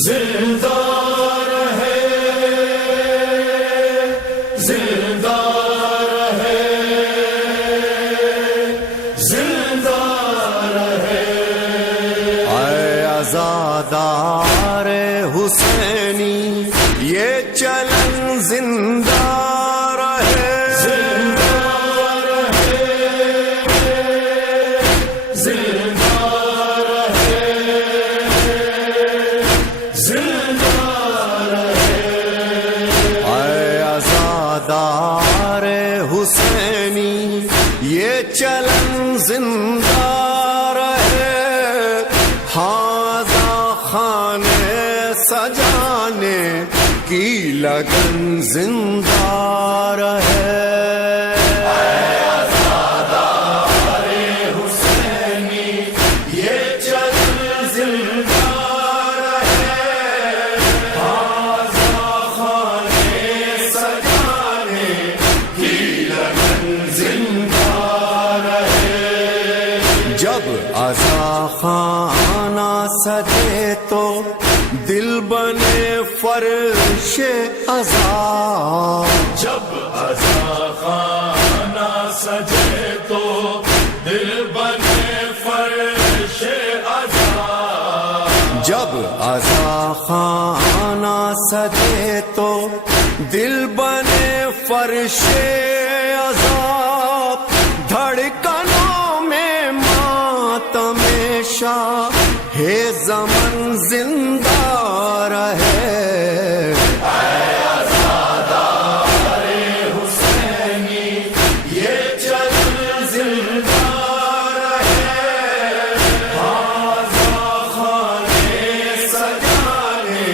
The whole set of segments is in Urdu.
زندہ رہے زندہ رہے زندہ رہے اے عزادار حسینی یہ چلن زندہ رہے دار حسینی یہ چلن زندہ رہے ہاذا خانے سجانے کی لگن زندہ رہے جب عزا خانہ سجے تو دل بنے فرش عزا جب عزا خانہ سجے تو دل بنے فرش عزا جب عزا خانہ سجے تو دل بنے فرش عذاب دھڑکنوں میں ماتم شاہ ہے زمن زندہ رہے اے عزادار حسینی یہ چلن زندہ رہے ہاذا خانے سجانے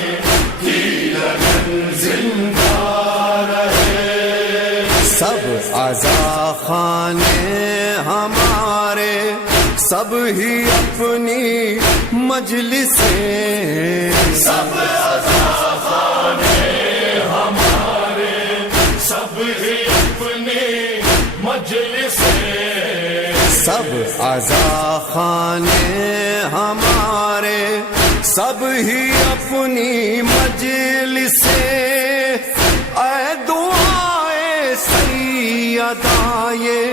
کی لگن زندہ رہے سب عزا خانے ہمارے سب ہی اپنی مجلسیں سب عزا خانے ہمارے سب ہی اپنی مجلسیں سب عزا خانے ہمارے سب ہی اپنی مجلسیں اے دعائے سیدہ یہ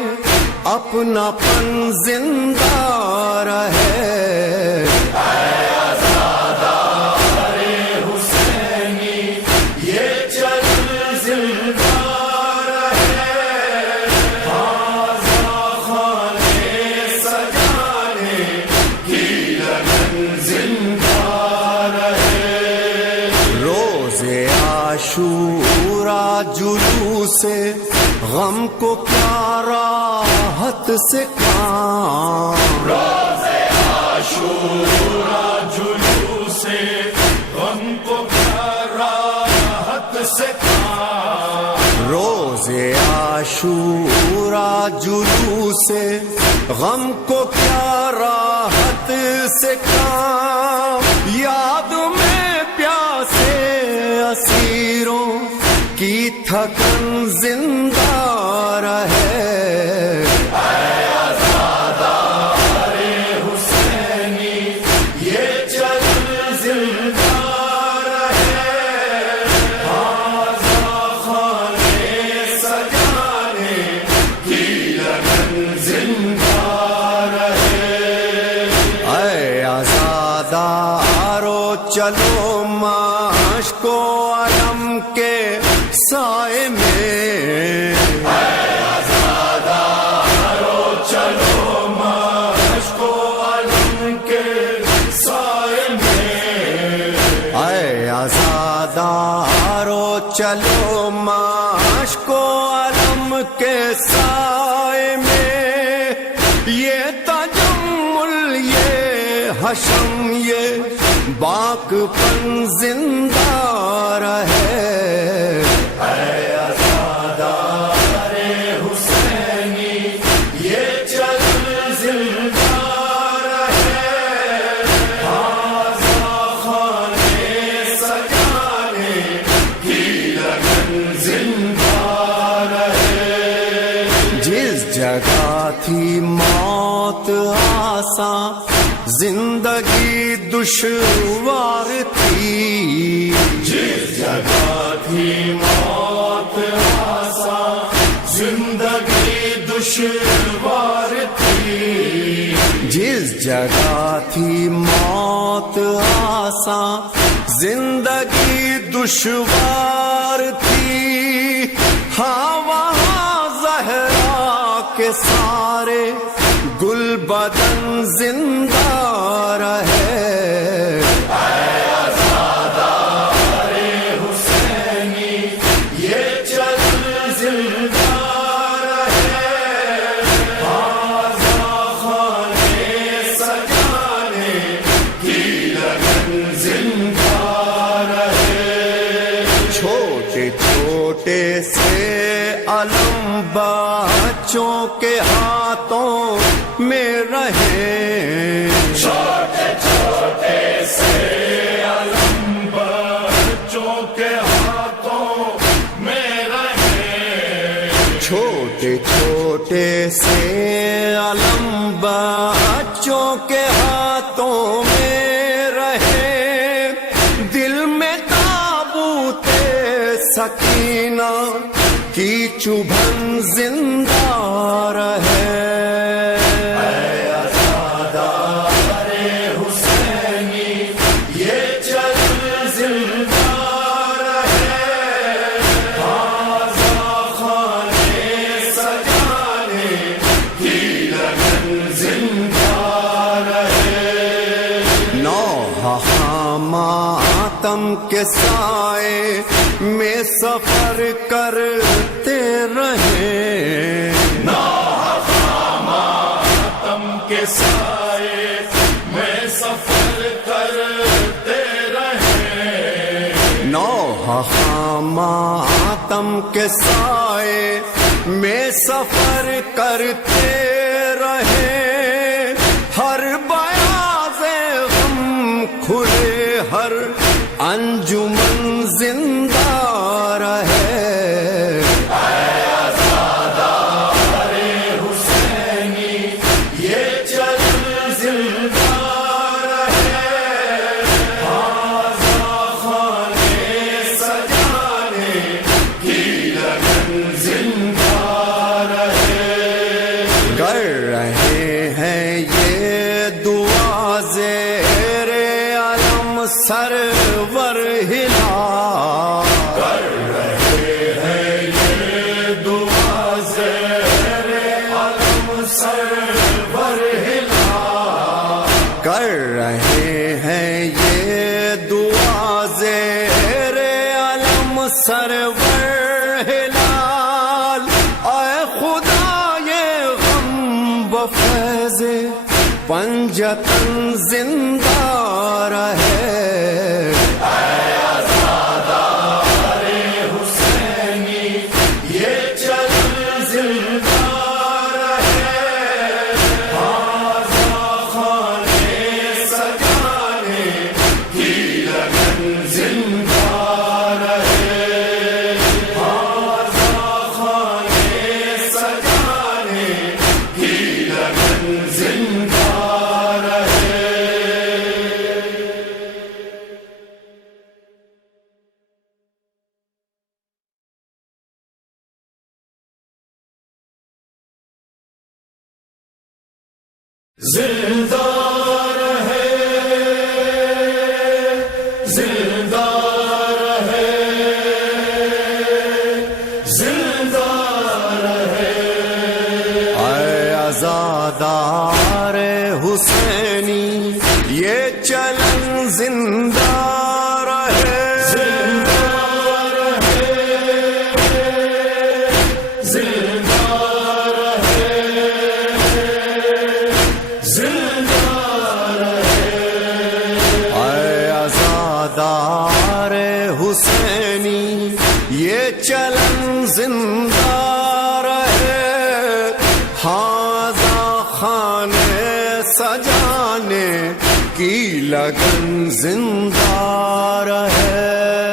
اپنا پن زندہ رہے اے عزادار حسینی یہ چلن زندہ رہے ہاذا خانے سجانے کی لگن زندہ رہے روز عاشورا جلوس غم کو کیا راحت سے کام روز عاشورا جلوس غم کو کیا راحت سے کام روز عاشورا جلوس غم کو کیا راحت سے کام یاد میں پیاسے اسیروں کی تھکن زندہ رہے اے عزادار حسینی یہ چلن زندہ رہے ہاذا خانے سجانے کی لگن زندہ رہے اے عزادارو چلو مشک و علم کے سائے میں اے عزادارو چلو مشک و علم کے سائے میں اے عزادارو چلو مشک و علم کے سائے میں یہ تجمل یہ حشم یہ باک پن زندہ رہے اے عزادار حسینی یہ چلن زندہ رہے ہاذا خانے سجانے کی لگن زندہ رہے جس جگہ تھی موت آساں زندگی دشوار تھی، جس جگہ تھی موت آسان زندگی دشوار تھی، جس جگہ تھی موت آسان زندگی دشوار تھی، ہاں وہاں زہرا کے سارے گل بدن زندہ رہے، اے عزادار حسینی یہ چل زندہ رہے، تازہ خانے سجانے کی لگن زندہ رہے، چھوٹے چھوٹے سے علم بچوں کے ہاتھوں میں رہے، چھوٹے چھوٹے سے علم بچوں کے ہاتھوں میں رہے، چھوٹے چھوٹے سے علم بچوں کے ہاتھوں میں رہے، دل میں تابوت سکینہ کی چبھن زندہ رہے، اے عزادار حسینی یہ چل زندہ رہے، تازہ خانے سجانے کی لگن زندہ رہے، نوحہ ماتم کے سائے میں سفر کرتے رہے، ماتم کے سائے میں سفر کرتے رہے، نوحہ ماتم کے سائے میں سفر کرتے رہے، ہر بیاض غم کھلے ہر انجمن زندہ رہے، اے عزادار حسینی یہ چل زندہ رہے، تازہ خانے سجانے کی لگن زندہ رہے، کر رہے ہیں یہ دعا زیر علم سرور ہلال، کر رہے ہیں یہ دعا زیر علم سرور ہلال، کر رہے ہیں یہ دعا زیر علم سرور ہلال، اے خدا یہ غم بفیض پنجتن زندہ رہے، اے عزادار حسینی یہ چل زندہ رہے، تازہ خانے سجانے کی لگن زندہ رہے، تازہ خانے سجانے کی لگن زندہ رہے۔ زندہ رہے، زندہ رہے، زندہ رہے، اے عزادار حسینی یہ چلن زندہ رہے، زندہ رہے، زندہ رہے، زندہ رہے، اے عزادار حسینی یہ چلن زندہ رہے، ہاذا خانے سجانے کی لگن زندہ رہے۔